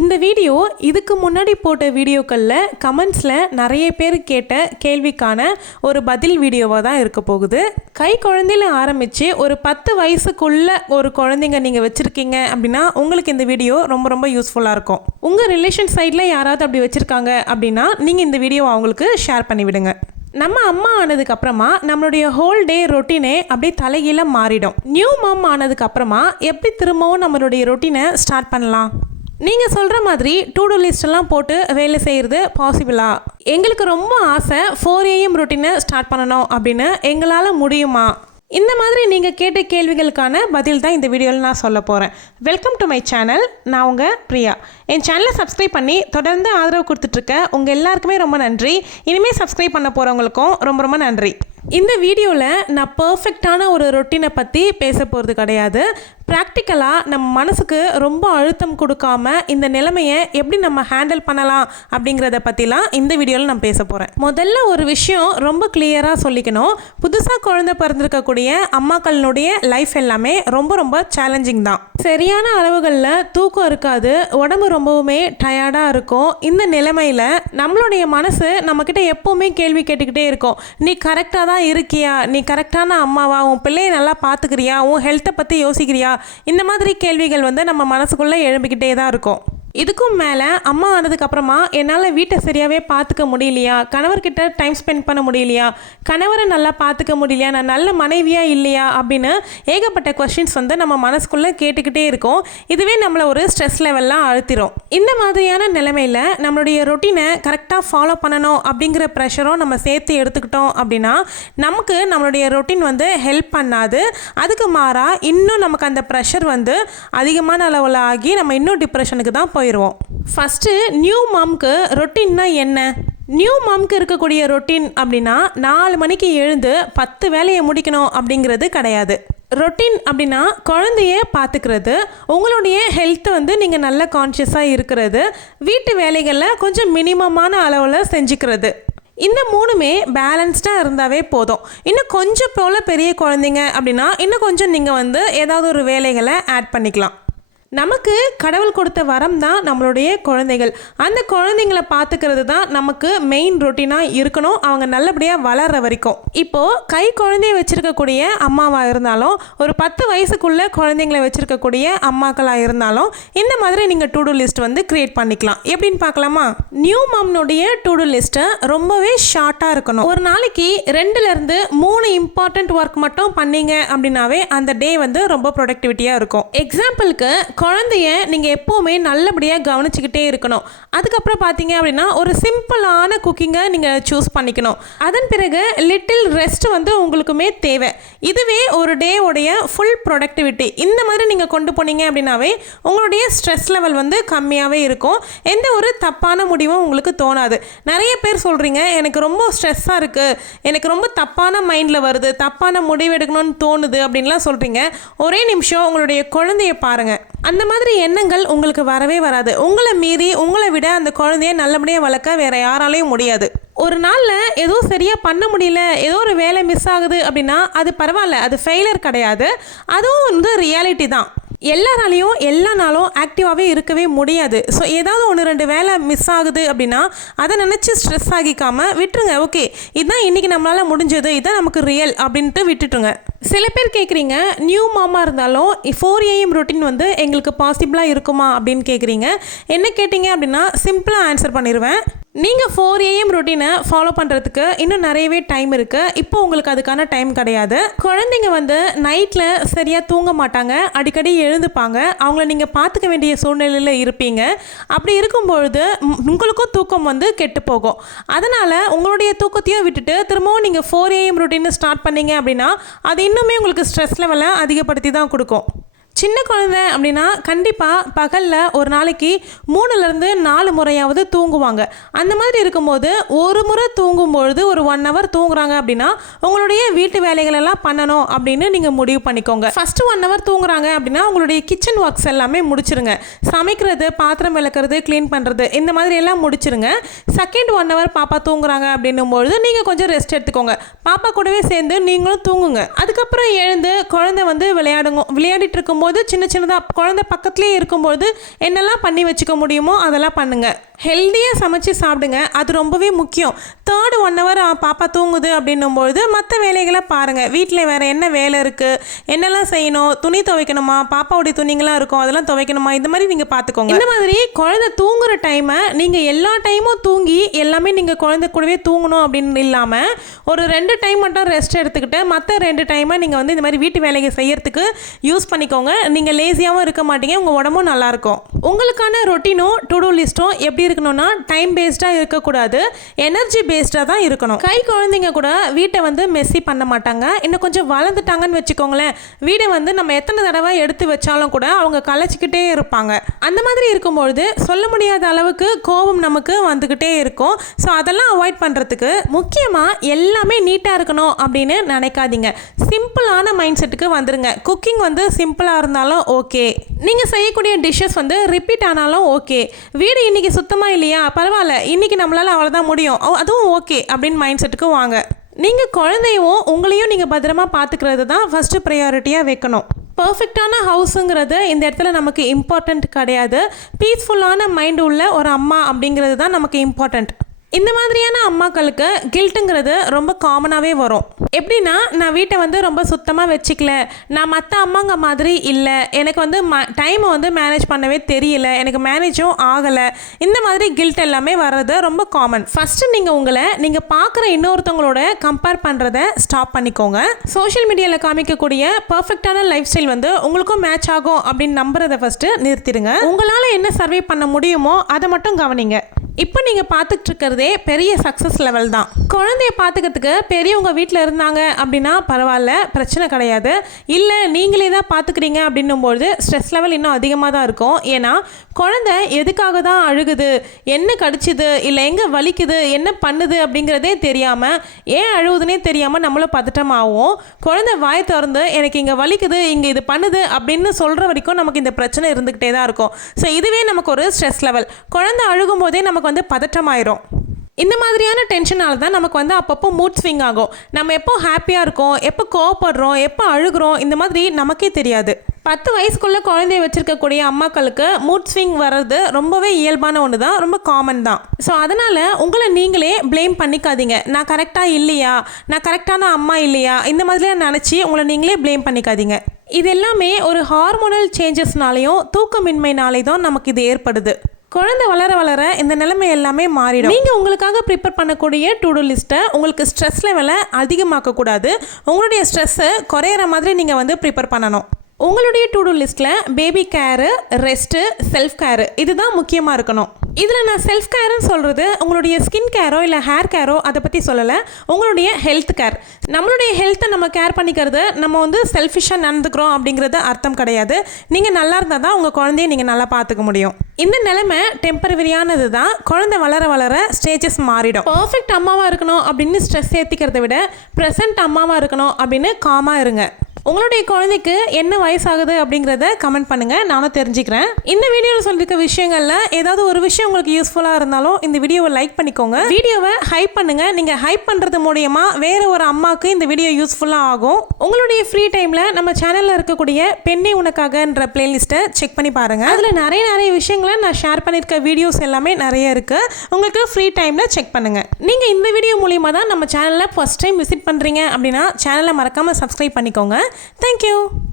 இந்த வீடியோ இதுக்கு முன்னாடி போட்ட வீடியோக்களில் கமெண்ட்ஸில் நிறைய பேர் கேட்ட கேள்விக்கான ஒரு பதில் வீடியோவாக தான் இருக்க போகுது. கை குழந்தையில ஆரம்பித்து ஒரு 10 வயசுக்குள்ள ஒரு குழந்தைங்க நீங்கள் வச்சுருக்கீங்க அப்படின்னா உங்களுக்கு இந்த வீடியோ ரொம்ப ரொம்ப யூஸ்ஃபுல்லாக இருக்கும். உங்கள் ரிலேஷன் சைடில் யாராவது அப்படி வச்சுருக்காங்க அப்படின்னா நீங்கள் இந்த வீடியோவை அவங்களுக்கு ஷேர் பண்ணிவிடுங்க. நம்ம அம்மா ஆனதுக்கப்புறமா நம்மளுடைய ஹோல் டே ரொட்டீனே அப்படியே தலைகீழ மாறிடும். நியூ மாம் ஆனதுக்கப்புறமா எப்படி திரும்பவும் நம்மளுடைய ரொட்டீனை ஸ்டார்ட் பண்ணலாம்? நீங்கள் சொல்கிற மாதிரி டூ டூ லிஸ்டெல்லாம் போட்டு வேலை செய்கிறது பாசிபிளா? எங்களுக்கு ரொம்ப ஆசை 4 AM ரொட்டீனை ஸ்டார்ட் பண்ணணும் அப்படின்னு. எங்களால் முடியுமா? இந்த மாதிரி நீங்கள் கேட்ட கேள்விகளுக்கான பதில் தான் இந்த வீடியோவில் நான் சொல்ல போகிறேன். Welcome to my channel. நான் உங்கள் பிரியா. என் சேனலை சப்ஸ்கிரைப் பண்ணி தொடர்ந்து ஆதரவு கொடுத்துட்ருக்க உங்கள் எல்லாருக்குமே ரொம்ப நன்றி. இனிமேல் சப்ஸ்கிரைப் பண்ண போகிறவங்களுக்கும் ரொம்ப ரொம்ப நன்றி. இந்த வீடியோவில் நான் பர்ஃபெக்டான ஒரு ரொட்டீனை பற்றி பேச போகிறது கிடையாது. ப்ராக்டிக்கலாக நம்ம மனசுக்கு ரொம்ப அழுத்தம் கொடுக்காம இந்த நிலைமையை எப்படி நம்ம ஹேண்டில் பண்ணலாம் அப்படிங்கிறத பற்றிலாம் இந்த வீடியோவில் நான் பேச போகிறேன். முதல்ல ஒரு விஷயம் ரொம்ப கிளியராக சொல்லிக்கணும். புதுசாக குழந்தை பிறந்திருக்கக்கூடிய அம்மாக்களினுடைய லைஃப் எல்லாமே ரொம்ப ரொம்ப சேலஞ்சிங் தான். சரியான அளவுகளில் தூக்கம் இருக்காது, உடம்பு ரொம்பவுமே டயர்டாக இருக்கும். இந்த நிலைமையில் நம்மளுடைய மனசு நம்மக்கிட்ட எப்போவுமே கேள்வி கேட்டுக்கிட்டே இருக்கும். நீ கரெக்டாக தான் இருக்கியா? நீ கரெக்டான அம்மாவா? உன் பிள்ளையை நல்லா பார்த்துக்கிறியா? உன் ஹெல்த்தை பற்றி யோசிக்கிறியா? இந்த மாதிரி கேள்விகள் நம்ம மனசுக்குள்ளே எழும்பிக்கிட்டே தான் இருக்கும். இதுக்கும் மேலே அம்மா ஆனதுக்கப்புறமா என்னால் வீட்டை சரியாகவே பார்த்துக்க முடியலையா? கணவர்கிட்ட டைம் ஸ்பெண்ட் பண்ண முடியலையா? கணவரை நல்லா பார்த்துக்க முடியலையா? நான் நல்ல மனைவியாக இல்லையா? அப்படின்னு ஏகப்பட்ட கொஸ்டின்ஸ் நம்ம மனசுக்குள்ளே கேட்டுக்கிட்டே இருக்கோம். இதுவே நம்மளை ஒரு ஸ்ட்ரெஸ் லெவல்லாம் அழுத்திரும். இந்த மாதிரியான நிலைமையில் நம்மளுடைய ரொட்டீனை கரெக்டாக ஃபாலோ பண்ணணும் அப்படிங்கிற ப்ரெஷரும் நம்ம சேர்த்து எடுத்துக்கிட்டோம் அப்படின்னா நமக்கு நம்மளுடைய ரொட்டீன் ஹெல்ப் பண்ணாது. அதுக்கு மாறாக இன்னும் நமக்கு அந்த ப்ரெஷர் அதிகமான அளவில் ஆகி நம்ம இன்னும் டிப்ரெஷனுக்கு தான் போயிடுவோம். ஃபஸ்ட்டு நியூ மாம்க்கு ரொட்டீன்னா என்ன? நியூ மாம்க்கு இருக்கக்கூடிய ரொட்டீன் அப்படின்னா 4 மணிக்கு எழுந்து 10 வேலையை முடிக்கணும் அப்படிங்கிறது கிடையாது. ரொட்டீன் அப்படின்னா குழந்தைய பார்த்துக்கிறது, உங்களுடைய ஹெல்த்தை நீங்கள் நல்ல கான்ஷியஸாக இருக்கிறது, வீட்டு வேலைகளில் கொஞ்சம் மினிமமான அளவில் செஞ்சுக்கிறது. இந்த 3மே பேலன்ஸ்டாக இருந்தாவே போதும். இன்னும் கொஞ்சம் போல் பெரிய குழந்தைங்க அப்படின்னா இன்னும் கொஞ்சம் நீங்கள் ஏதாவது ஒரு வேலைகளை ஆட் பண்ணிக்கலாம். நமக்கு கடவுள் கொடுத்த வரம் தான் நம்மளுடைய குழந்தைகள். அந்த குழந்தைங்களை பார்த்துக்கிறது தான் நமக்கு மெயின் ரொட்டீனாக இருக்கணும், அவங்க நல்லபடியாக வளர்கிற வரைக்கும். இப்போது கை குழந்தைய வச்சுருக்கக்கூடிய அம்மாவாக இருந்தாலும் ஒரு 10 வயசுக்குள்ளே குழந்தைங்களை வச்சுருக்கக்கூடிய அம்மாக்களாக இருந்தாலும் இந்த மாதிரி நீங்கள் டூ டூ லிஸ்ட் க்ரியேட் பண்ணிக்கலாம். எப்படின்னு பார்க்கலாமா? நியூ மாம்னுடைய டூ டூ லிஸ்ட்டை ரொம்பவே ஷார்ட்டாக இருக்கணும். ஒரு நாளைக்கு 2லேருந்து 3 இம்பார்ட்டண்ட் ஒர்க் மட்டும் பண்ணீங்க அப்படின்னாவே அந்த டே ரொம்ப ப்ரொடக்டிவிட்டியாக இருக்கும். எக்ஸாம்பிளுக்கு குழந்தைய நீங்கள் எப்போவுமே நல்லபடியாக கவனிச்சுக்கிட்டே இருக்கணும். அதுக்கப்புறம் பார்த்தீங்க அப்படின்னா ஒரு சிம்பிளான குக்கிங்கை நீங்கள் சூஸ் பண்ணிக்கணும். அதன் பிறகு லிட்டில் ரெஸ்ட் உங்களுக்குமே தேவை. இதுவே ஒரு டேவுடைய ஃபுல் ப்ரொடக்டிவிட்டி. இந்த மாதிரி நீங்கள் கொண்டு போனீங்க அப்படின்னாவே உங்களுடைய ஸ்ட்ரெஸ் லெவல் கம்மியாகவே இருக்கும். எந்த ஒரு தப்பான முடிவும் உங்களுக்கு தோணாது. நிறைய பேர் சொல்கிறீங்க எனக்கு ரொம்ப ஸ்ட்ரெஸ்ஸாக இருக்குது, எனக்கு ரொம்ப தப்பான மைண்டில் வருது, தப்பான முடிவு எடுக்கணும்னு தோணுது அப்படின்லாம் சொல்கிறீங்க. ஒரே நிமிஷம் உங்களுடைய குழந்தைய பாருங்கள். அந்த மாதிரி எண்ணங்கள் உங்களுக்கு வரவே வராது. உங்களை மீறி உங்களை விட அந்த குழந்தைய நல்லபடியாக வளர்க்க வேறு யாராலையும் முடியாது. ஒரு நாளில் ஏதோ சரியாக பண்ண முடியல, ஏதோ ஒரு வேலை மிஸ் ஆகுது அப்படின்னா அது பரவாயில்ல, அது ஃபெயிலியர் கிடையாது, அதுவும் ரியாலிட்டி தான். எல்லாராலையும் எல்லா நாளும் ஆக்டிவாகவே இருக்கவே முடியாது. ஸோ ஏதாவது 1-2 வேலை மிஸ் ஆகுது அப்படின்னா அதை நினச்சி ஸ்ட்ரெஸ் ஆகிக்காமல் விட்டுருங்க. ஓகே, இதுதான் இன்றைக்கி நம்மளால் முடிஞ்சது, இதுதான் நமக்கு ரியல் அப்படின்ட்டு விட்டுட்டுருங்க. சில பேர் கேட்குறீங்க, நியூ மாமாக இருந்தாலும் 4 AM ரொட்டீன் எங்களுக்கு பாசிபிளாக இருக்குமா அப்படின்னு கேட்குறீங்க. என்ன கேட்டிங்க அப்படின்னா சிம்பிளாக ஆன்சர் பண்ணிடுவேன். நீங்கள் 4 AM ரொட்டீனை ஃபாலோ பண்ணுறதுக்கு இன்னும் நிறையவே டைம் இருக்குது. இப்போ உங்களுக்கு அதுக்கான டைம் கிடையாது. குழந்தைங்க நைட்டில் சரியாக தூங்க மாட்டாங்க, அடிக்கடி எழுந்துப்பாங்க. அவங்கள நீங்கள் பார்த்துக்க வேண்டிய சூழ்நிலையில் இருப்பீங்க. அப்படி இருக்கும்பொழுது உங்களுக்கும் தூக்கம் கெட்டு போகும். அதனால் உங்களுடைய தூக்கத்தையும் விட்டுட்டு திரும்பவும் நீங்கள் 4 AM ரொட்டீனை ஸ்டார்ட் பண்ணீங்க அப்படின்னா அது இன்னுமே உங்களுக்கு ஸ்ட்ரெஸ் லெவலை அதிகப்படுத்தி தான் கொடுக்கும். சின்ன குழந்தை அப்படின்னா கண்டிப்பாக பகலில் ஒரு நாளைக்கு 3லேருந்து 4 முறையாவது தூங்குவாங்க. அந்த மாதிரி இருக்கும்போது ஒரு முறை தூங்கும்பொழுது ஒரு 1 hour தூங்குறாங்க அப்படின்னா உங்களுடைய வீட்டு வேலைகளெல்லாம் பண்ணணும் அப்படின்னு நீங்கள் முடிவு பண்ணிக்கோங்க. ஃபஸ்ட்டு 1 hour தூங்குறாங்க அப்படின்னா உங்களுடைய கிச்சன் ஒர்க்ஸ் எல்லாமே முடிச்சிருங்க. சமைக்கிறது, பாத்திரம் விளக்குறது, க்ளீன் பண்ணுறது, இந்த மாதிரி எல்லாம் முடிச்சிருங்க. செகண்ட் 1 hour பாப்பா தூங்குறாங்க அப்படின்னும்பொழுது நீங்கள் கொஞ்சம் ரெஸ்ட் எடுத்துக்கோங்க. பாப்பா கூடவே சேர்ந்து நீங்களும் தூங்குங்க. அதுக்கப்புறம் எழுந்து குழந்தை விளையாடிட்டு இருக்கும் இருக்கும்போது சின்ன சின்னதாக குழந்தை பக்கத்துலேயே இருக்கும்போது என்னெல்லாம் பண்ணி வச்சுக்க முடியுமோ அதெல்லாம் பண்ணுங்கள். ஹெல்த்தியாக சமைச்சு சாப்பிடுங்க, அது ரொம்பவே முக்கியம். 3rd 1 hour பாப்பா தூங்குது அப்படின்னும்பொழுது மற்ற வேலைகளை பாருங்கள். வீட்டில் வேறு என்ன வேலை இருக்குது, என்னெல்லாம் செய்யணும், துணி துவைக்கணுமா, பாப்பாவுடைய துணிங்களாம் இருக்கும் அதெல்லாம் துவைக்கணுமா, இந்த மாதிரி நீங்கள் பார்த்துக்கோங்க. இந்த மாதிரி குழந்தை தூங்குகிற டைமை நீங்கள் எல்லா டைமும் தூங்கி எல்லாமே நீங்கள் குழந்தை கூடவே தூங்கணும் அப்படின்னு இல்லாமல் ஒரு 2 டைம் மட்டும் ரெஸ்ட் எடுத்துக்கிட்டு மற்ற 2 டைமை நீங்கள் வந்து இந்த மாதிரி வீட்டு வேலையை செய்யறதுக்கு யூஸ் பண்ணிக்கோங்க. நீங்கள் லேசியாகவும் இருக்க மாட்டீங்க, உங்கள் உடம்பும் நல்லாயிருக்கும். உங்களுக்கான ரொட்டீனும் டு டூ லிஸ்ட்டும் எப்படி இருக்கணும்னா டைம் பேஸ்டாக இருக்கக்கூடாது, எனர்ஜி பேஸ்டாக தான் இருக்கணும். கை குழந்தைங்க கூட வீட்டை வந்து மெஸ்ஸி பண்ண மாட்டாங்க. இன்னும் கொஞ்சம் வளர்ந்துட்டாங்கன்னு வச்சுக்கோங்களேன், வீடை வந்து நம்ம எத்தனை தடவை எடுத்து வச்சாலும் கூட அவங்க கலைச்சிக்கிட்டே இருப்பாங்க. அந்த மாதிரி இருக்கும்பொழுது சொல்ல முடியாத அளவுக்கு கோபம் நமக்கு வந்துக்கிட்டே இருக்கும். ஸோ அதெல்லாம் அவாய்ட் பண்ணுறதுக்கு முக்கியமாக எல்லாமே நீட்டாக இருக்கணும் அப்படின்னு நினைக்காதீங்க. சிம்பிளான மைண்ட் செட்டுக்கு வந்துடுங்க. குக்கிங் வந்து சிம்பிளாக இருந்தாலும் ஓகே, நீங்கள் செய்யக்கூடிய டிஷ்ஷஸ் வந்து ரிப்பீட் ஆனாலும் ஓகே, வீடு இன்றைக்கி சுத்தமாக இல்லையா பரவாயில்ல, இன்றைக்கி நம்மளால் அவ்வளோதான் முடியும், அதுவும் ஓகே அப்படின்னு மைண்ட் செட்டுக்கு வாங்க. நீங்கள் குழந்தையும் உங்களையும் நீங்கள் பத்திரமா பார்த்துக்கிறது தான் ஃபஸ்ட்டு ப்ரையாரிட்டியாக வைக்கணும். பர்ஃபெக்டான ஹவுஸுங்கிறது இந்த இடத்துல நமக்கு இம்பார்ட்டண்ட் கிடையாது. பீஸ்ஃபுல்லான மைண்ட் உள்ள ஒரு அம்மா அப்படிங்கிறது தான் நமக்கு இம்பார்ட்டண்ட். இந்த மாதிரியான அம்மாக்களுக்கு கில்ட்டுங்கிறது ரொம்ப காமனாகவே வரும். எப்படின்னா, நான் வீட்டை வந்து ரொம்ப சுத்தமாக வச்சுக்கல, நான் மற்ற அம்மாங்க மாதிரி இல்லை, எனக்கு வந்து டைமை வந்து மேனேஜ் பண்ணவே தெரியல, எனக்கு மேனேஜும் ஆகலை, இந்த மாதிரி கில்ட் எல்லாமே வர்றது ரொம்ப காமன். ஃபஸ்ட்டு நீங்கள் பார்க்குற இன்னொருத்தவங்களோட கம்பேர் பண்ணுறதை ஸ்டாப் பண்ணிக்கோங்க. சோஷியல் மீடியாவில் காமிக்கக்கூடிய பர்ஃபெக்டான லைஃப் ஸ்டைல் வந்து உங்களுக்கும் மேட்ச் ஆகும் அப்படின்னு நம்புறதை ஃபஸ்ட்டு நிறுத்திடுங்க. உங்களால் என்ன சர்வே பண்ண முடியுமோ அதை மட்டும் கவனிங்க. இப்போ நீங்கள் பார்த்துட்டு இருக்கிறதே பெரிய சக்ஸஸ் லெவல் தான். குழந்தைய பார்த்துக்கிறதுக்கு பெரியவங்க வீட்டில் இருந்தாங்க அப்படின்னா பரவாயில்ல, பிரச்சனை கிடையாது. இல்லை நீங்களே தான் பார்த்துக்கிறீங்க அப்படின்னும்போது ஸ்ட்ரெஸ் லெவல் இன்னும் அதிகமாக தான் இருக்கும். ஏன்னா குழந்தை எதுக்காக தான் அழுகுது, என்ன கடிச்சுது, இல்லை எங்கே வலிக்குது, என்ன பண்ணுது அப்படிங்கிறதே தெரியாமல், ஏன் அழுகுதுன்னே தெரியாமல் நம்மளும் பதட்டமாகவும், குழந்தை வாய் திறந்து எனக்கு இங்கே வலிக்குது, இங்கே இது பண்ணுது அப்படின்னு சொல்கிற வரைக்கும் நமக்கு இந்த பிரச்சனை இருந்துக்கிட்டே தான் இருக்கும். ஸோ இதுவே நமக்கு ஒரு ஸ்ட்ரெஸ் லெவல். குழந்தை அழுகும் போதே நமக்கு வந்து பதட்டமாயிரும். இந்த மாதிரியான டென்ஷனால தான் நமக்கு வந்து அப்பப்போ மூட் ஸ்விங் ஆகும். நம்ம எப்போ ஹாப்பியாக இருக்கோம், எப்போ கோவப்படுறோம், எப்போ அழுகிறோம், இந்த மாதிரி நமக்கே தெரியாது. 10 வயசுக்குள்ளே குழந்தைய வச்சுருக்கக்கூடிய அம்மாக்களுக்கு மூட் ஸ்விங் வர்றது ரொம்பவே இயல்பான ஒன்று தான், ரொம்ப காமன் தான். ஸோ அதனால் உங்களை நீங்களே ப்ளேம் பண்ணிக்காதீங்க. நான் கரெக்டாக இல்லையா, நான் கரெக்டான அம்மா இல்லையா, இந்த மாதிரிலாம் நினச்சி உங்களை நீங்களே ப்ளேம் பண்ணிக்காதீங்க. இது எல்லாமே ஒரு ஹார்மோனல் சேஞ்சஸ்னாலேயும் தூக்கமின்மைனாலே தான் நமக்கு இது ஏற்படுது. குழந்தை வளர வளர இந்த நிலைமை எல்லாமே மாறிடும். நீங்கள் உங்களுக்காக ப்ரிப்பேர் பண்ணக்கூடிய டு டூ லிஸ்ட்டை உங்களுக்கு ஸ்ட்ரெஸ் லெவலை அதிகமாக்கக்கூடாது. உங்களுடைய ஸ்ட்ரெஸ்ஸை குறையிற மாதிரி நீங்கள் வந்து ப்ரிப்பேர் பண்ணணும். உங்களுடைய டு டூ லிஸ்ட்டில் பேபி கேரு, ரெஸ்ட்டு, செல்ஃப் கேரு இதுதான் முக்கியமாக இருக்கணும். இதில் நான் செல்ஃப் கேருன்னு சொல்கிறது உங்களுடைய ஸ்கின் கேரோ இல்லை ஹேர் கேரோ அதை பற்றி சொல்லலை, உங்களுடைய ஹெல்த் கேர். நம்மளுடைய ஹெல்த்தை நம்ம கேர் பண்ணிக்கிறது நம்ம வந்து செல்ஃபிஷாக நடந்துக்கிறோம் அப்படிங்கிறது அர்த்தம் கிடையாது. நீங்கள் நல்லா இருந்தால் தான் உங்கள் குழந்தைய நீங்கள் நல்லா பார்த்துக்க முடியும். இந்த நிலைமை டெம்பரவரியானது தான். குழந்தை வளர வளர ஸ்டேஜஸ் மாறிடும். பர்ஃபெக்ட் அம்மாவாக இருக்கணும் அப்படின்னு ஸ்ட்ரெஸ் ஏற்றிக்கிறத விட ப்ரெசென்ட் அம்மாவாக இருக்கணும் அப்படின்னு காமாக இருங்க. உங்களுடைய குழந்தைக்கு என்ன வயசாகுது அப்படிங்கிறத கமெண்ட் பண்ணுங்கள், நானும் தெரிஞ்சுக்கிறேன். இந்த வீடியோவில் சொல்லியிருக்க விஷயங்களில் ஏதாவது ஒரு விஷயம் உங்களுக்கு யூஸ்ஃபுல்லாக இருந்தாலும் இந்த வீடியோவை லைக் பண்ணிக்கோங்க. வீடியோவை ஹைப் பண்ணுங்கள். நீங்கள் ஹைப் பண்ணுறது மூலயமா வேறு ஒரு அம்மாவுக்கு இந்த வீடியோ யூஸ்ஃபுல்லாக ஆகும். உங்களுடைய ஃப்ரீ டைமில் நம்ம சேனலில் இருக்கக்கூடிய பெண்ணே உனக்காகன்ற பிளேலிஸ்ட்டை செக் பண்ணி பாருங்கள். அதில் நிறைய விஷயங்களை நான் ஷேர் பண்ணியிருக்க வீடியோஸ் எல்லாமே நிறைய இருக்குது. உங்களுக்கு ஃப்ரீ டைமில் செக் பண்ணுங்கள். நீங்கள் இந்த வீடியோ மூலிமா தான் நம்ம சேனலில் ஃபஸ்ட் டைம் விசிட் பண்ணுறீங்க அப்படின்னா சேனலை மறக்காமல் சப்ஸ்கிரைப் பண்ணிக்கோங்க. Thank you.